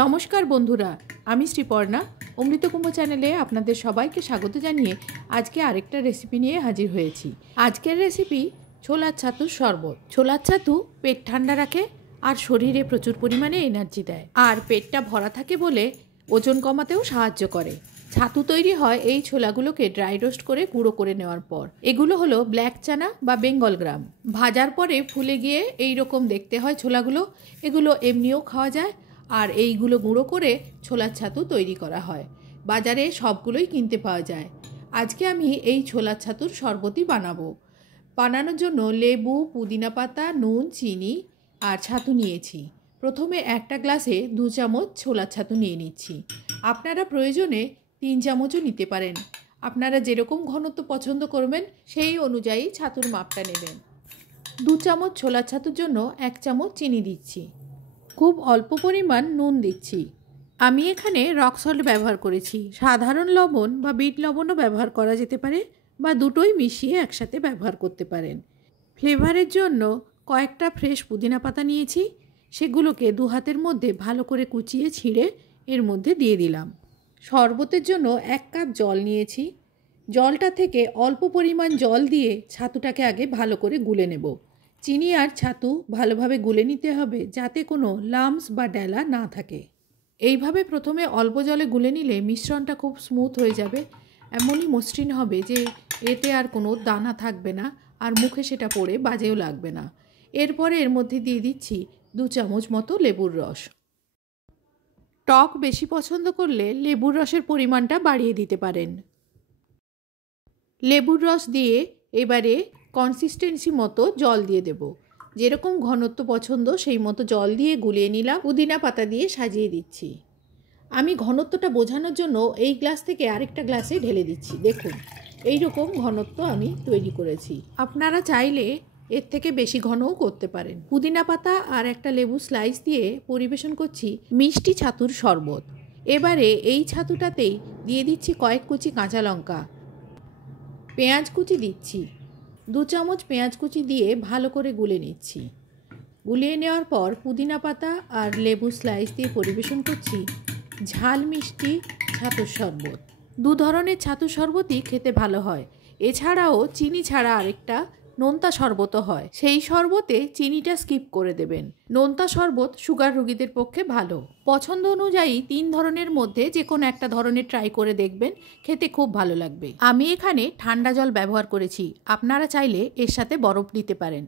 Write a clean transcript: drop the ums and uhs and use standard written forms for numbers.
নমস্কার বন্ধুরা, আমি শ্রীপর্ণা অমৃতকুম্ভ চ্যানেলে আপনাদের সবাইকে স্বাগত জানিয়ে আজকে আরেকটা রেসিপি নিয়ে হাজির হয়েছি। আজকের রেসিপি ছোলার ছাতুর শরবত। ছোলার ছাতু পেট ঠান্ডা রাখে আর শরীরে প্রচুর পরিমাণে এনার্জি দেয়, আর পেটটা ভরা থাকে বলে ওজন কমাতেও সাহায্য করে। ছাতু তৈরি হয় এই ছোলাগুলোকে ড্রাই রোস্ট করে গুঁড়ো করে নেওয়ার পর। এগুলো হলো ব্ল্যাক চানা বা বেঙ্গল গ্রাম। ভাজার পরে ফুলে গিয়ে এই রকম দেখতে হয় ছোলাগুলো। এগুলো এমনিও খাওয়া যায়, আর এইগুলো গুঁড়ো করে ছোলার ছাতু তৈরি করা হয়। বাজারে সবগুলোই কিনতে পাওয়া যায়। আজকে আমি এই ছোলার ছাতুর শরবতই বানাবো। বানানোর জন্য লেবু, পুদিনা পাতা, নুন, চিনি আর ছাতু নিয়েছি। প্রথমে একটা গ্লাসে 2 চামচ ছোলার ছাতু নিয়ে নিচ্ছি। আপনারা প্রয়োজনে 3 চামচও নিতে পারেন। আপনারা যেরকম ঘনত্ব পছন্দ করবেন সেই অনুযায়ী ছাতুর মাপটা নেবেন। 2 চামচ ছোলার ছাতুর জন্য 1 চামচ চিনি দিচ্ছি। খুব অল্প পরিমাণ নুন দিচ্ছি। আমি এখানে রক সল্ট ব্যবহার করেছি। সাধারণ লবণ বা বিট লবণও ব্যবহার করা যেতে পারে, বা দুটোই মিশিয়ে একসাথে ব্যবহার করতে পারেন। ফ্লেভারের জন্য কয়েকটা ফ্রেশ পুদিনা পাতা নিয়েছি। সেগুলোকে 2 হাতের মধ্যে ভালো করে কুচিয়ে ছিঁড়ে এর মধ্যে দিয়ে দিলাম। শরবতের জন্য 1 কাপ জল নিয়েছি। জলটা থেকে অল্প পরিমাণ জল দিয়ে ছাতুটাকে আগে ভালো করে গুলে নেব। চিনি আর ছাতু ভালোভাবে গুলে নিতে হবে, যাতে কোনো লাম্পস বা ডেলা না থাকে। এইভাবে প্রথমে অল্প জলে গুলে নিলে মিশ্রণটা খুব স্মুথ হয়ে যাবে। এমনই মসৃণ হবে যে এতে আর কোনো দানা থাকবে না, আর মুখে সেটা পড়ে বাজেও লাগবে না। এরপরে এর মধ্যে দিয়ে দিচ্ছি 2 চামচ মতো লেবুর রস। টক বেশি পছন্দ করলে লেবুর রসের পরিমাণটা বাড়িয়ে দিতে পারেন। লেবুর রস দিয়ে এবারে কনসিস্টেন্সি মতো জল দিয়ে দেব। যেরকম ঘনত্ব পছন্দ সেই মতো জল দিয়ে গুলিয়ে নিলাম। পুদিনা পাতা দিয়ে সাজিয়ে দিচ্ছি। আমি ঘনত্বটা বোঝানোর জন্য এই গ্লাস থেকে আরেকটা গ্লাসে ঢেলে দিচ্ছি। দেখুন, এই রকম ঘনত্ব আমি তৈরি করেছি। আপনারা চাইলে এর থেকে বেশি ঘনও করতে পারেন। পুদিনা পাতা আর একটা লেবু স্লাইস দিয়ে পরিবেশন করছি মিষ্টি ছাতুর শরবত। এবারে এই ছাতুটাতেই দিয়ে দিচ্ছি কয়েক কুচি কাঁচা লঙ্কা, পেঁয়াজ কুচি দিচ্ছি। 2 চামচ পেঁয়াজ কুচি দিয়ে ভালো করে গুলে নিচ্ছি। গুলিয়ে নেওয়ার পর পুদিনা পাতা আর লেবু স্লাইস দিয়ে পরিবেশন করছি ঝাল মিষ্টি ছাতুর শরবত। 2 ধরনের ছাতুর শরবতই খেতে ভালো হয়। এছাড়াও চিনি ছাড়া আরেকটা নোনতা শরবতও হয়। সেই শরবতে চিনিটা স্কিপ করে দেবেন। নোনতা শরবত সুগার রোগীদের পক্ষে ভালো। পছন্দ অনুযায়ী 3 ধরনের মধ্যে যে কোনো একটা ধরনের ট্রাই করে দেখবেন, খেতে খুব ভালো লাগবে। আমি এখানে ঠান্ডা জল ব্যবহার করেছি। আপনারা চাইলে এর সাথে বরফ দিতে পারেন।